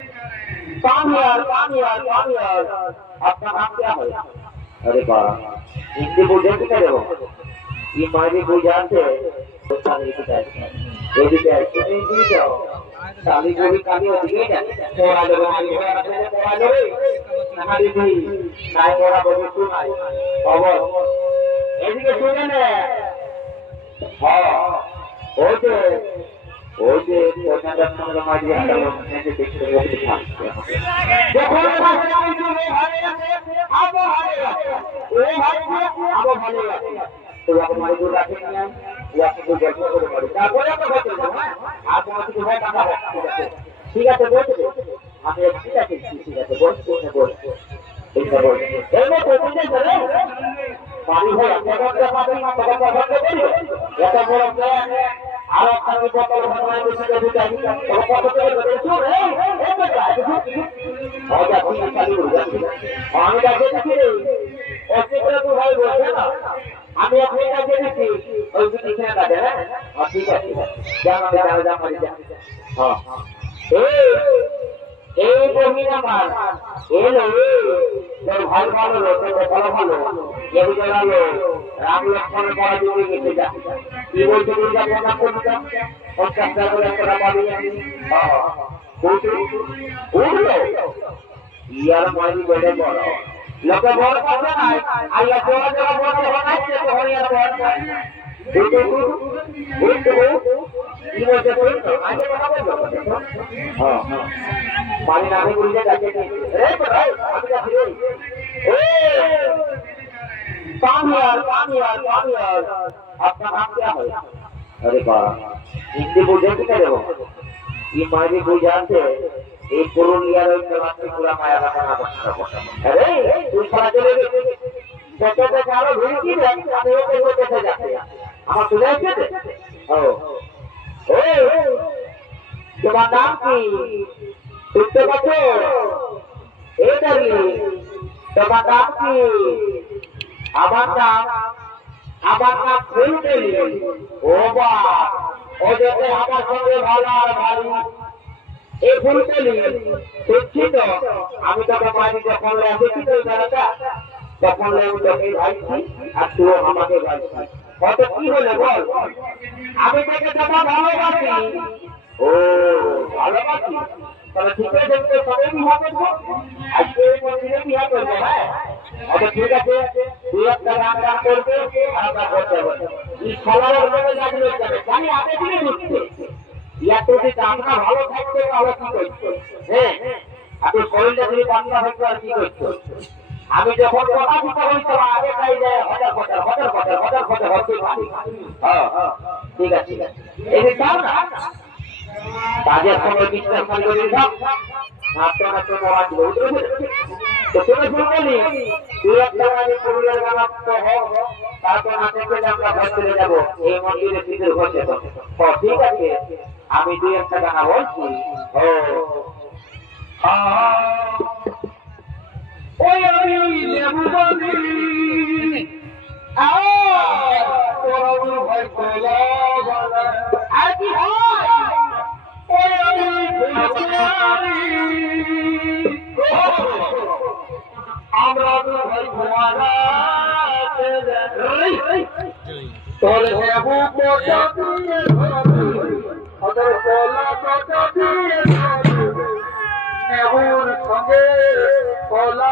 काम यार काम यार काम यार। आपका नाम क्या है? अरे वाह, हिंदी बोल जाते क्या हो? ये मायने बोल जानते हैं तो साले की टाइप ये भी क्या है? हिंदी जाओ साली को भी काली होती है क्या? थोड़ा लोग आगे बढ़ा रहे थोड़ा लोग हमारी भी नाई थोड़ा बहुत सुनाई और এদিকে শুনে না হ্যাঁ ওই যে ওই যে ওখানকার সঙ্গে মাঝে একটা লোক এসে দেখতে বসে থাকছে যখন ভাষা কিছু ভালো আছে আবো ভালো আছে ও ভালো আবো ভালো আছে তো আপনি মাঝে দূর রাখেন না আপনি তো গল্প করে বলেন তারপরে আমরা বলতে যাব হ্যাঁ আর তোমার কিছু হয় টাকা ঠিক আছে বলতে আমি ঠিক আছে ঠিক আছে বলতে বলতে এই তো বলতে এই না বলতে করে পানি হয় আপনাদের পানি তখন কথা বলবে এটা বড় প্ল্যান আর একটা বোতল ভরা দিতে যদি চাই তখন কত করে বলে শুনে এই তো যায় আচ্ছা ঠিক আছে চালু করে যাচ্ছি আমি কাছে দিছি অসুবিধা তো ভাই বলছে না আমি আপনার কাছে দিছি ওই কি লিখে না দেন হ্যাঁ ঠিক আছে জানা দাও যা মারি যা হ্যাঁ এই মহিলা মান এলো তোর ভাই ভালো লোকে ভালো ভালো এই জানালো রাম লক্ষ্মণ পড়া দিতে গেছে যা কি বলতে যা প্রণাম করতাম 50 টাকা করে একটা পাবি হ্যাঁ বলতে উঠলো ইয়ার মাইনি বলে বড় লোকে বড় কথা নাই আল্লাহ জোড়া জোড়া বড় বানাইছে তো হরিয়ার বড় কি বলতে তো আগে কথা বলবো হ্যাঁ হ্যাঁ पानी नामे गुड़िया जाके अरे भाई अभी जा फिर ए काम यार आपका नाम क्या है? अरे वाह, हिंदी बोल जाते क्या हो? ये मायने बोल जानते एक करोड़ लिया रहे जवान से पूरा माया का बना बना अरे तू पता चले तो चारो भीड़ की है हम ये कैसे जाते हैं हम सुने थे ओ तुम्हारा नाम की বুঝতে পারছো এটাই তোমার নাম কি আমার নাম ফুলকলি ও বা ও যেতে আমার সঙ্গে ভালো আর ভালো এই ফুলকলি দেখছি তো আমি তোকে বাড়ি যখন এসেছি তো জায়গাটা তখন আমি তোকে ভাইছি আর তুই আমাকে ভাইছি কত কি হলে বল আমি তোকে তোমার ভালোবাসি ও ভালোবাসি তাহলে ঠিক আছে দেখতে সবাই বিবাহ করবো আজকে এই মন্দিরে বিবাহ করবো হ্যাঁ আচ্ছা ঠিক আছে দুই একটা গান গান করবে আর আমরা করতে হবে এই খেলার উপরে লাগলে যাবে জানি আগে দিকে ঢুকছে ইয়ার তো যদি আমরা ভালো থাকতে তাহলে কি করছো হ্যাঁ আপনি শরীরটা যদি বাংলা হইতো আর কি করছো আমি যখন কথা দিতে হইতো আগে খাই যায় হাজার হতে পারি হ্যাঁ ঠিক আছে এই দাও না কাজের সময় বিশ্বাস করে দিলাম নাচতে নাচতে মহাজ বলতে তো তুমি শুনলি তুই একটা আগে পুরুলিয়ার গানাতে হোক তারপর নাচতে গেলে আমরা ঘর চলে যাবো এই মন্দিরে শীতের ঘষে তো ঠিক আছে আমি দুই একটা গানা বলছি ও ওই আমি লেবু বলি ভয় করলা আর কি হয় আমরা তোর দেবু কোটা দিয়ে ওদের কলা কোটা দিয়ে নেবুর সঙ্গে কলা